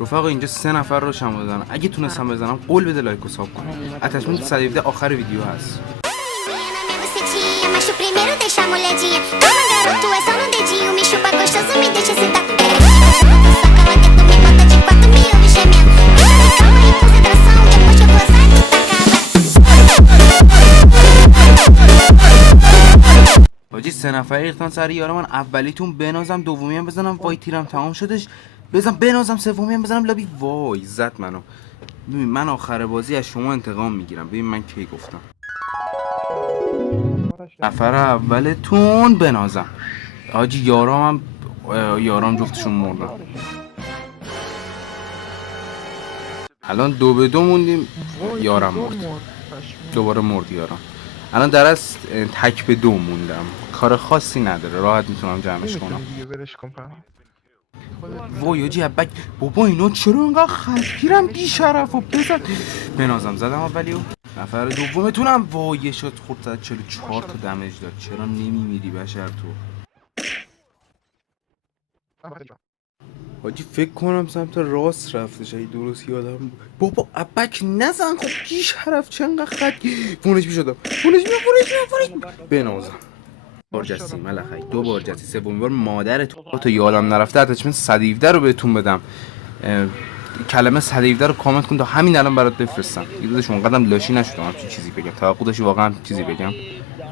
رفقا اینجا 3 نفر رو شما بزنم. اگه تونستم بزنم قول بده لایک و ساب کن. اتچمنت 117 آخر ویدیو هست. Mas o primeiro deixa a molhadinha. Toma garoto, é só no dedinho. Me chupa gostoso, me deixa sentar. Saca lá dentro, me bota de quatro, me ouve gemendo. Calma aí, concentração, depois que eu gozar, tu tá acaba. حاجی 3 نفر ریختن سر یارو من. اولیتون بنازم، دومی هم بزنم وای تیرم تمام شدش. بنازم سومی هم بزنم لابی وای زد منو. ببین من آخر بازی از شما انتقام میگیرم. ببین من کی گفتم. نفر اولتون بنازم. حاجی یارام جفتشون مردن. الان 2-2 موندیم. یارم مرد. دوباره مرد یارم. الان در از 1-2 موندم. کار خاصی نداره، راحت میتونم جمعش کنم. وای حاجی ابک بابا اینا چرا انقدر خطگیرم بی شرف و بزن. بنازم زدم اولیو. نفر دومتونم وای یه شات خورد زد 44 تا دمج داد. چرا نمیمیری بشر تو؟ حاجی فکر کنم سمت راست رفتش اگه درست یادم بود. بابا ابک نزن خب بی شرف چه انقدر خط فونش میشدم. فونش بنازم بارجستی ملخی 2 بار جستی سومین بار مادر تو یادم نرفته. اتچمنت 117 رو بهتون بدم. کلمه 117 رو کامنت کن تا همین الان برات بفرستم. یه داداش اونقدرم لاشی نشدم همچین چیزی بگم. توقع داشتی واقعا چیزی بگم؟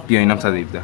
بیا اینم 117.